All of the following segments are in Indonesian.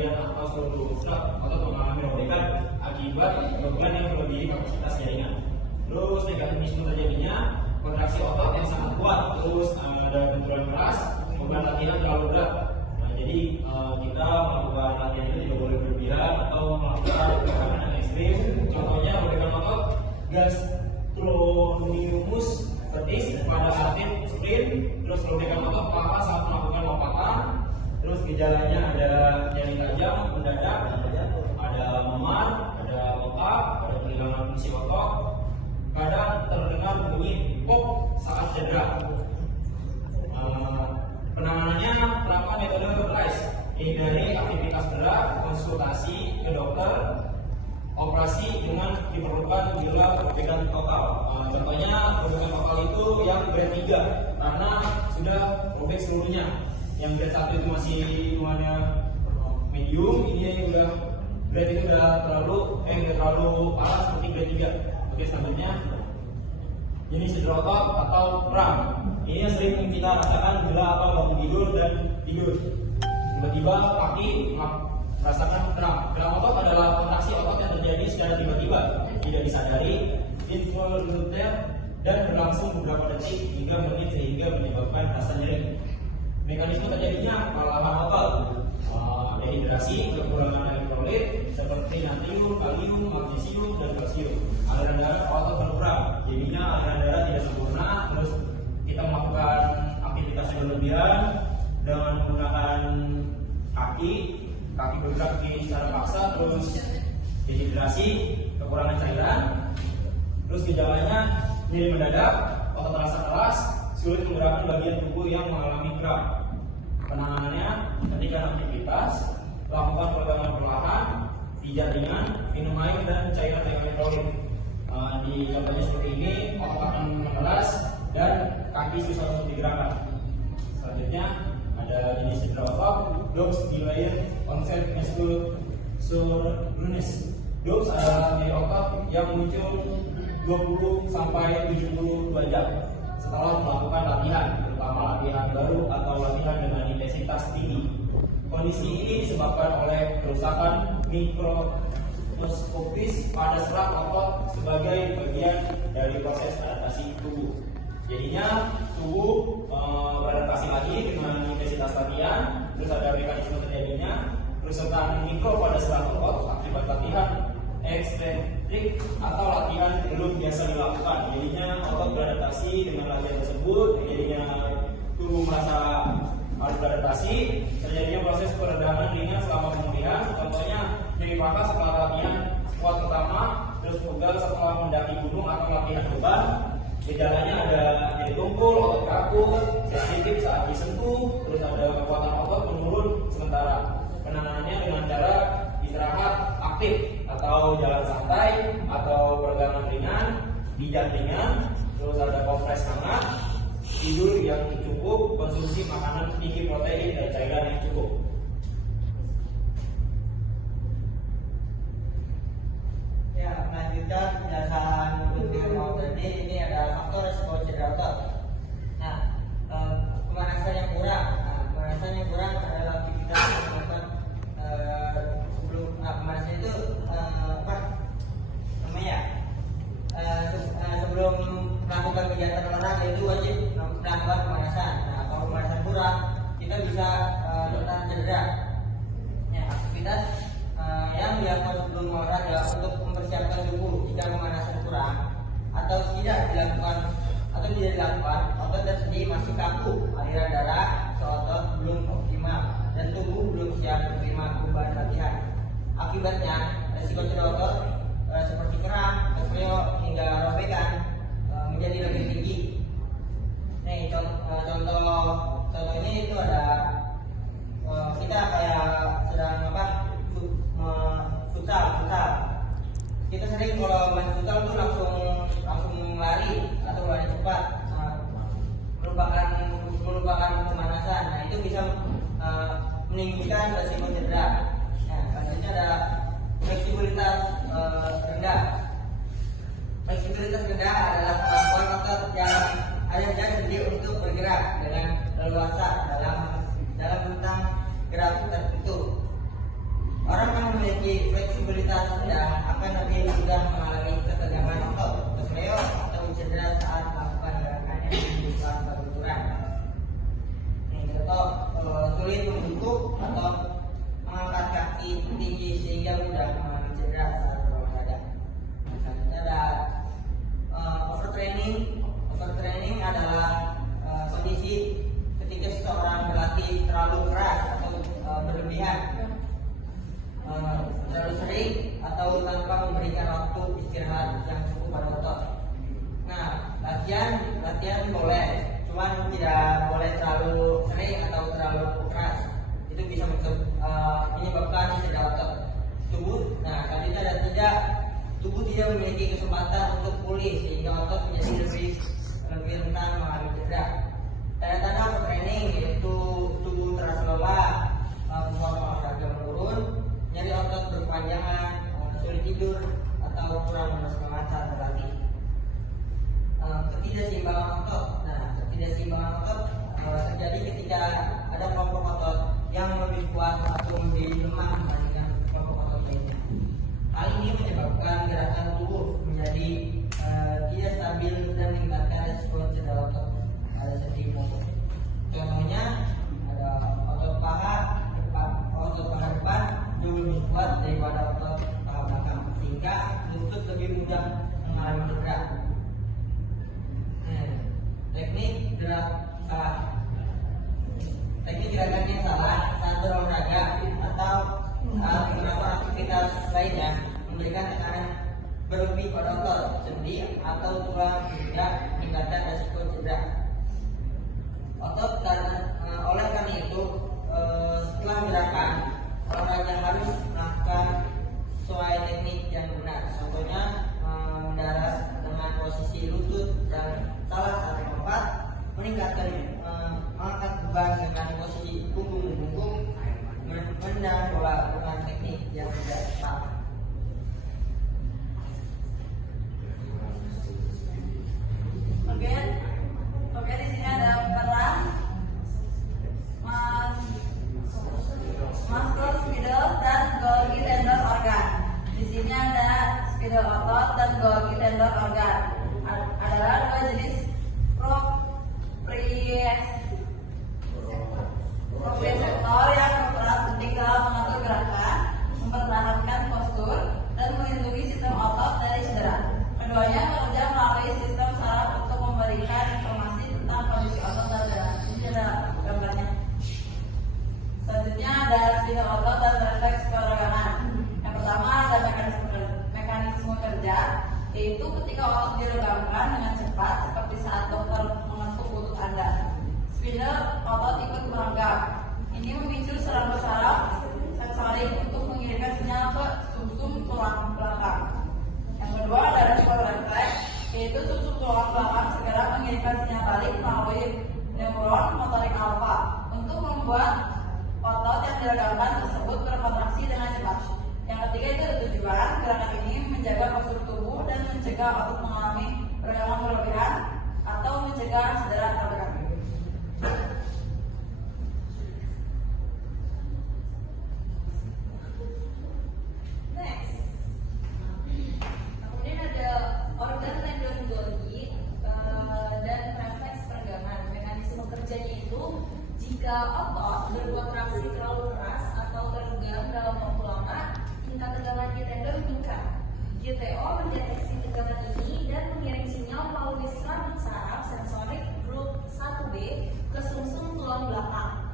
bagian atau seluruh otot mengalami robekan akibat beban yang melebihi kapasitas jaringan. Terus negativisme terjadinya kontraksi otot yang sangat kuat, terus ada benturan keras, beban latihan terlalu berat. Nah, jadi kita melakukan latihan itu tidak boleh berlebihan atau melakukan gerakan yang ekstrim. Contohnya robekan otot gastrocnemius petis pada saat sprint, terus robekan otot paha saat melakukan lompatan. Terus gejalanya ada nyeri tajam, mendadak, ada memar, ada otak, ada kehilangan fungsi otot. Kadang terdengar bunyi pop saat cedera. Penanganannya penerapan metode RICE, hindari aktivitas berat, konsultasi ke dokter, operasi dengan diperlukan bila robekan total. Contohnya robekan total itu yang grade 3 karena sudah robek seluruhnya. Yang grade 1 itu masih hitungannya medium, ini udah grade itu udah terlalu parah seperti grade 3. Oke, selanjutnya jenis cedera otot atau kram. Ini yang sering kita rasakan bila bangun tidur dan tidur. Tiba-tiba kaki merasakan kram. Kram otot adalah kontraksi otot yang terjadi secara tiba-tiba, tidak disadari, involunter, dan berlangsung beberapa detik hingga menit sehingga menyebabkan rasa nyeri. Mekanisme terjadinya kelelahan otot, dehidrasi, kekurangan elektrolit seperti natrium, kalium, magnesium, dan kalsium. Aliran darah otot berkurang, jadinya aliran darah tidak sempurna. Terus kita melakukan aktivitas yang berlebihan dengan menggunakan kaki bergerak secara paksa, terus dehidrasi, kekurangan cairan. Terus gejalanya nyeri mendadak, otot terasa keras, sulit menggerakkan bagian tubuh yang mengalami kram. Penanganannya ketika aktivitas, lakukan peregangan perlahan, pijat ringan, minum air dan cairan elektrolit. Di contohnya seperti ini, otot akan mengeras dan kaki susah untuk digerakkan. Selanjutnya ada jenis cedera otot, DOMS delayed onset muscular soreness. DOMS adalah nyeri otot yang muncul 20 sampai 72 jam setelah melakukan latihan, terutama latihan baru atau latihan dengan intensitas tinggi. Kondisi ini disebabkan oleh kerusakan mikroskopis pada serat otot sebagai bagian dari proses adaptasi tubuh. Jadinya tubuh beradaptasi lagi dengan intensitas latihan, terus ada mekanisme terjadinya kerusakan mikro pada serat otot akibat latihan eksentrik atau latihan belum biasa dilakukan. Jadinya otot beradaptasi dengan latihan tersebut, jadinya tubuh merasa harus beradaptasi, terjadinya proses peredaman ringan selama pemulihan. Contohnya nyeri paha setelah latihan squat pertama, terus pegal setelah mendaki gunung atau latihan beban. Gejalanya ada nyeri tumpul, otot kaku, sensitif saat disentuh, terus ada kekuatan otot menurun sementara. Penanganannya dengan cara istirahat aktif atau jalan santai atau peregangan ringan, pijat ringan, terus ada kompres hangat, tidur yang cukup, konsumsi makanan tinggi protein dan cairan yang cukup. Ya, melanjutkan penjelasan untuk mau tadi, ini ada faktor resiko cedera otot. Nah, pemanasan yang kurang. Pemanasan yang kurang adalah aktivitas yang dilakukan sebelum pemanasan itu sebelum melakukan kegiatan olahraga itu wajib melakukan pemanasan. Nah, kalau pemanasan kurang, kita bisa rentan cedera. Ya, aktivitas yang dilakukan sebelum olahraga untuk mempersiapkan tubuh jika pemanasan kurang atau tidak dilakukan, otot tersendiri masih kaku, aliran darah ke otot belum optimal dan tubuh belum siap menerima beban latihan. Akibatnya resiko cedera otot seperti kram, kesleo hingga robekan menjadi lebih tinggi. Nih contohnya itu ada kita kayak sedang futsal. Kita sering kalau main futsal tuh langsung lari atau lari cepat, melupakan pemanasan. Nah, itu bisa meninggikan resiko cedera. Nah, selanjutnya ada fleksibilitas rendah. Fleksibilitas rendah adalah kemampuan otot yang sendiri untuk bergerak dengan leluasa dalam rentang gerak tertentu. mudah mengalami ketegangan otot, kesleo, atau cedera saat melakukan gerakan yang membutuhkan kebenturan. Contoh, sulit membungkuk atau mengangkat kaki tinggi sehingga mudah mengalami cedera saat berolahraga. Selanjutnya ada overtraining. Overtraining adalah kondisi ketika seseorang berlatih terlalu keras atau berlebihan, terlalu sering atau tanpa memberikan waktu istirahat yang cukup pada otot. Nah, latihan boleh, cuman tidak boleh terlalu sering atau terlalu keras. Itu bisa menyebabkan cedera otot tubuh. Nah, selanjutnya ada tubuh tidak memiliki kesempatan untuk pulih sehingga otot menjadi lebih rentan mengalami cedera. Tanda-tanda overtraining yaitu tubuh terasa lelah, performa olahraga menurun, nyeri otot berkepanjangan, sulit tidur, atau kurang bersemangat saat berlatih. Ketidakseimbangan otot. Nah, ketidakseimbangan otot terjadi ketika ada kelompok otot yang lebih kuat atau lebih lemah dibandingkan kelompok otot lainnya. Hal ini menyebabkan gerakan tubuh menjadi tidak stabil dan meningkatkan risiko cedera otot pada setiap otot. Contohnya ada otot paha depan jauh lebih kuat daripada otot paha belakang, sehingga lutut lebih mudah mengalami cedera. Teknik gerakan yang salah saat berolahraga atau melakukan aktivitas lainnya memberikan tekanan berlebih pada otot, sendi, atau tulang sehingga meningkatkan risiko cedera otot. Oleh karena itu, setelah gerakan olahraga harus melakukan sesuai teknik yang benar. Contohnya mendarat dengan posisi lutut dan salah satu tempat, meningkatkan mengangkat beban dengan posisi punggung membungkuk, menendang bola dengan teknik yang tidak tepat. Oke, di sini ada peran musculoskeletal dan Golgi tendon organ. Di sini ada spindle otot dan Golgi tendon organ. Adalah dua jenis proprioceptor yang berperan penting dalam mengatur gerakan, mempertahankan postur, dan melindungi sistem otot dari cedera. Keduanya bekerja melalui sistem saraf untuk memberikan informasi tentang kondisi otot dan cedera. Ini ada gambarnya. Selanjutnya ada spindle otot dan refleks peregangan. Yang pertama ada mekanisme kerja, yaitu ketika otot diregangkan dengan cepat seperti saat dokter mengetuk lutut Anda. Spindle otot ikut meregang. Ini memicu serangga saraf sensorik untuk mengirimkan sinyal ke sumsum tulang belakang. Yang kedua ada respon refleks, yaitu sumsum tulang belakang segera mengirimkan sinyal balik melalui neuron motorik alfa untuk membuat otot yang diregangkan tersebut berkontraksi dengan cepat. Yang ketiga itu ada tujuan. Gerakan ini menjaga postur tubuh dan mencegah otot mengalami peregangan berlebihan atau mencegah cedera terberat. Next. Kemudian ada organ tendon Golgi dan refleks peregangan. Mekanisme kerjanya itu jika otot berbuat traksi terlalu keras atau teregang dalam waktu lama, tingkat tegangan di tendon meningkat. GTO mendeteksi tegangan ini dan mengirim sinyal melalui serabut saraf sensorik grup 1B ke sumsum tulang belakang.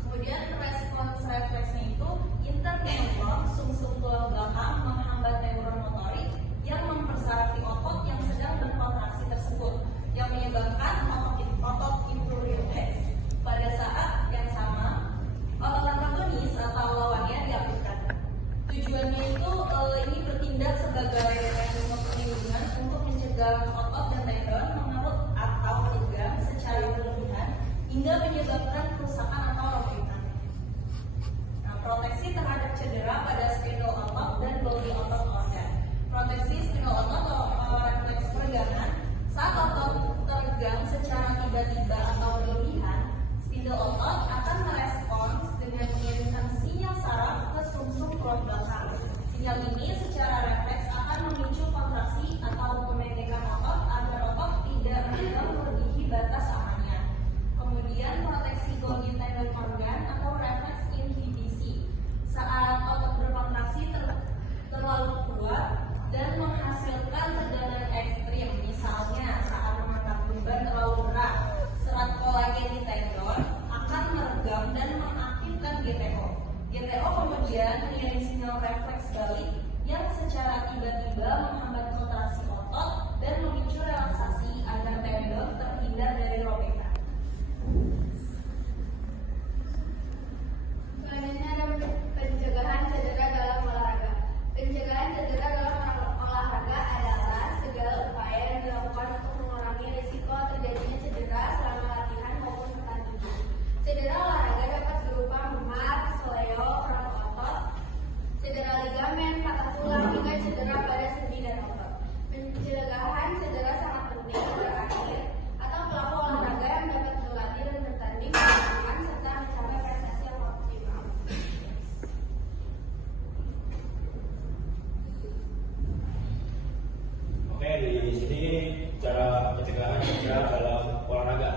Kemudian respons refleksnya itu interneuron sumsum tulang belakang menghambat neuron motorik yang mempersarafi otot yang sedang berkontraksi tersebut, yang menyebabkan otot implurioflex. Pada saat yang sama, otot antagonis atau lawannya diaktifkan. Tujuannya itu ini bertindak sebagai mekanisme perlindungan untuk mencegah otot dan tendon mengerut atau tegang secara berlebihan hingga menyebabkan kerusakan atau robekan. Nah, proteksi terhadap cedera pada spindle otot dan Golgi otot organ. Proteksi spindle otot atau refleks peregangan saat otot teregang secara tiba-tiba atau berlebihan, spindle otot akan merespons dengan mengirimkan sinyal saraf ke sumsum tulang belakang. Sinyal ini secara refleks akan sini cara pencegahan cedera dalam olahraga.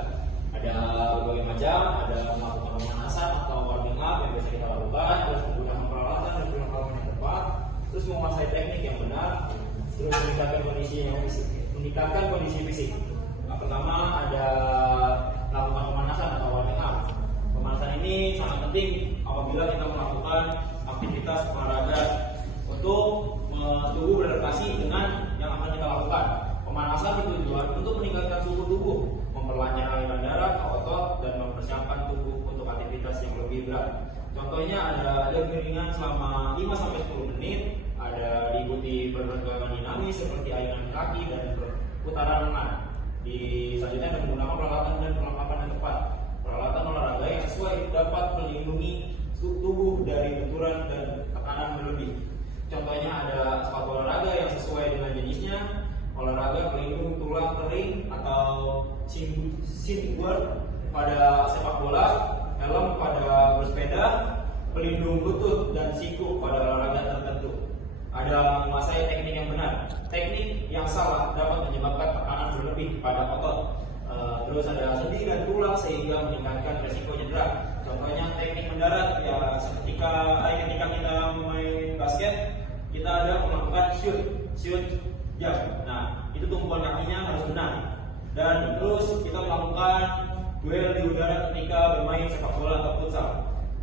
Ada berbagai macam, ada melakukan pemanasan atau warming up yang biasa kita lakukan, terus menggunakan peralatan yang tepat, terus menguasai teknik yang benar, terus meningkatkan kondisi fisik. Nah, pertama ada melakukan pemanasan atau warming up. Pemanasan ini sangat penting apabila kita melakukan aktivitas olahraga untuk tubuh beradaptasi dengan yang akan kita lakukan. Pemanasan bertujuan untuk meningkatkan suhu tubuh, memperlancar aliran darah ke otot, dan mempersiapkan tubuh untuk aktivitas yang lebih berat. Contohnya ada jogging ringan selama 5-10 menit, ada diikuti pergerakan dinamis seperti ayunan kaki dan putaran lengan. Selanjutnya ada menggunakan peralatan dan perlengkapan yang tepat. Peralatan olahraga yang sesuai dapat melindungi tubuh dari benturan dan tekanan berlebih. Contohnya ada sepatu olahraga yang sesuai dengan jenisnya, olahraga pelindung tulang kering atau shinguard pada sepak bola, helm pada bersepeda, pelindung lutut dan siku pada olahraga tertentu. Ada menguasai teknik yang benar. Teknik yang salah dapat menyebabkan tekanan berlebih pada otot. Terus ada sendi dan tulang sehingga meningkatkan resiko cedera. Contohnya teknik mendarat ya ketika kita main basket, kita ada melakukan shoot jump. Nah, itu tumpuan kakinya harus benar. Dan terus kita melakukan duel di udara ketika bermain sepak bola atau futsal.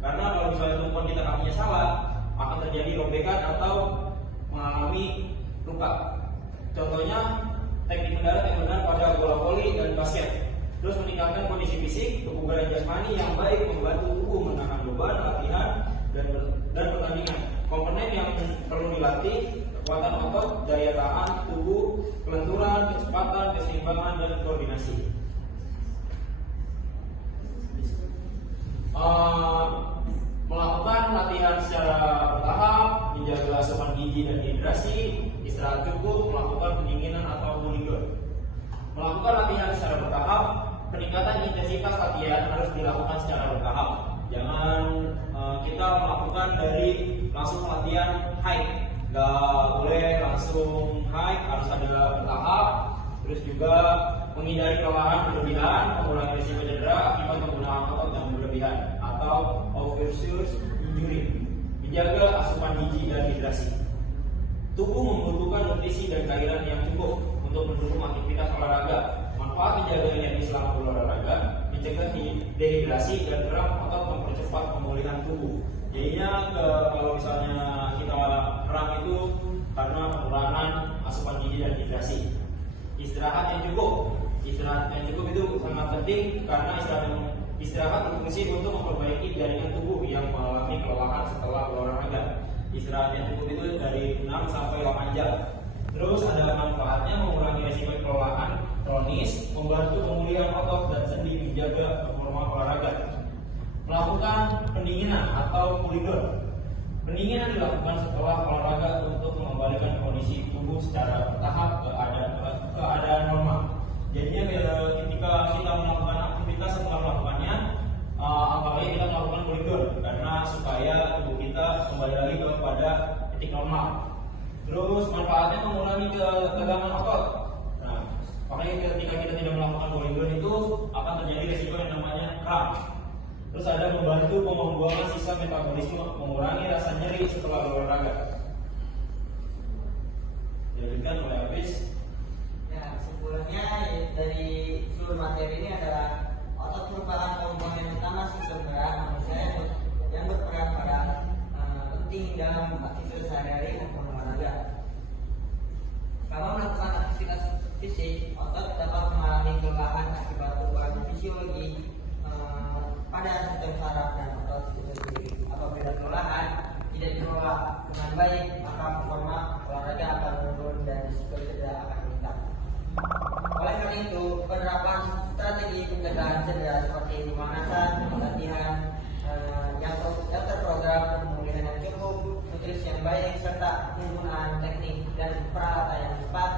Karena kalau misalnya tumpuan kita kakinya salah, akan terjadi robekan atau mengalami luka. Contohnya teknik mendarat yang benar pada bola voli dan basket. Terus meningkatkan kondisi fisik, kebugaran jasmani yang baik membantu tubuh menahan beban latihan dan pertandingan. Komponen yang perlu dilatih: kekuatan otot, daya tahan tubuh, kelenturan, kecepatan, keseimbangan, dan koordinasi. Melakukan latihan secara bertahap, menjaga asupan gizi dan hidrasi, istirahat cukup, melakukan pendinginan atau cooling down. Melakukan latihan secara bertahap, peningkatan intensitas latihan harus dilakukan secara bertahap. Jangan kita melakukan dari langsung latihan high, nggak boleh langsung high, harus ada bertahap. Terus juga menghindari kelelahan berlebihan, mengurangi risiko cedera akibat penggunaan otot yang berlebihan atau overuse injury. Menjaga asupan gizi dan hidrasi. Tubuh membutuhkan nutrisi dan cairan yang cukup untuk mendukung aktivitas olahraga. Manfaat menjaga energi selama berolahraga, mencegah dehidrasi dan kram otot, mempercepat pemulihan tubuh. Jadinya kalau misalnya kita kram itu karena pengurangan asupan gizi dan hidrasi. Istirahat yang cukup. Istirahat yang cukup itu sangat penting karena istirahat berfungsi untuk memperbaiki jaringan tubuh yang mengalami kelelahan setelah berolahraga. Istirahat yang cukup itu dari 6 sampai 8 jam. Terus ada manfaatnya mengurangi risiko kelelahan kronis, membantu pemulihan otot dan sendi, menjaga performa olahraga. Melakukan pendinginan atau cooling down. Pendinginan dilakukan setelah olahraga untuk mengembalikan kondisi tubuh secara bertahap ke keadaan normal. Jadinya ketika kita melakukan aktivitas setelah melakukannya, apalagi kita melakukan cooling down karena supaya tubuh kita kembali lagi kepada titik normal. Terus manfaatnya mengurangi ketegangan otot. Nah, makanya ketika kita tidak melakukan cooling down itu akan terjadi risiko yang namanya cramp. Terus ada membantu pembuangan sisa metabolisme, mengurangi rasa nyeri setelah berolahraga. Dilanjutkan oleh Hafiz. Ya, kesimpulannya dari seluruh materi ini adalah otot merupakan komponen utama sistem gerak manusia yang berperan pada penting dalam aktivitas sehari-hari maupun olahraga. Kalau melakukan aktivitas fisik, otot dapat mengalami kelelahan akibat perubahan fisiologi pada sistem saraf dan otot itu sendiri. Apabila kelelahan tidak dikelola dengan baik, maka performa olahraga akan menurun dan risiko cedera akan meningkat. Oleh karena itu, penerapan strategi pencegahan cedera seperti pemanasan, latihan yang terprogram, pemulihan yang cukup, nutrisi yang baik, serta penggunaan teknik dan peralatan yang tepat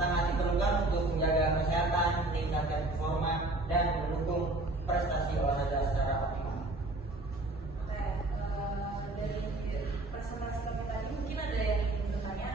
sangat diperlukan untuk menjaga kesehatan, meningkatkan performa, dan mendukung prestasi olahraga secara optimal. Oke, dari presentasi kami tadi mungkin ada yang ingin bertanya.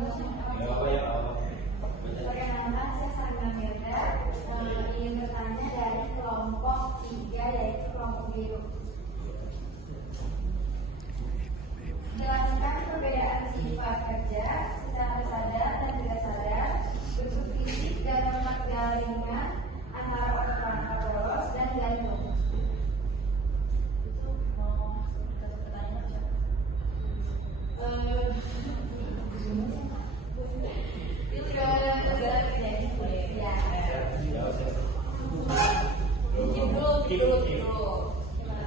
Ya apa ya? Perkenalkan, saya Sarina Mirda. Ingin bertanya dari kelompok 3, yaitu kelompok biru. Jelaskan perbedaan sifat kerja secara sadar dan tidak sadar, bentuk fisik dan lemak jaringan antara otot rangka poros dan jantung. Itu mau pertanyaan siapa?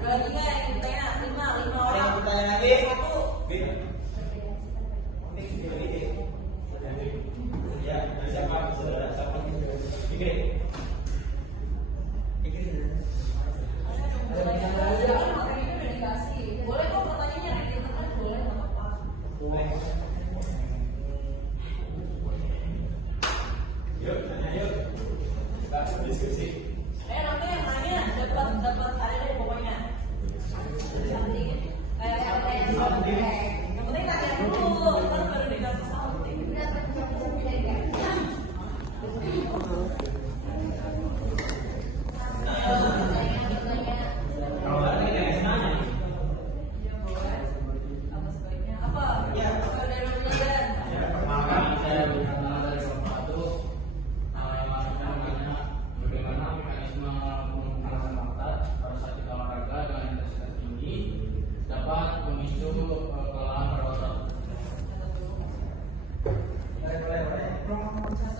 Berarti nggak yang ditanya lima Ada yang orang. bertanya lagi? Satu. Ya, dari siapa? Saudara siapa? Fikri. Kan materinya udah dikasih. Boleh kok pertanyaannya di teman, boleh nggak apa-apa. Boleh. Yuk, tanya yuk. Kita diskusi. Nanti yang nanya dapat ada deh pokoknya. Something. Yang penting nanya dulu, kan baru dikasih something. Kalau nggak ada yang nanya. Iya boleh. Apa sebaiknya? Apa? Ya. Dari Ramadan. Ya, perkenalkan saya Karena dari Bapak itu namanya bagaimana mekanisme penumpukan otot pada saat kita olahraga dengan intensitas tinggi dapat memicu kelelahan pada otot. Boleh.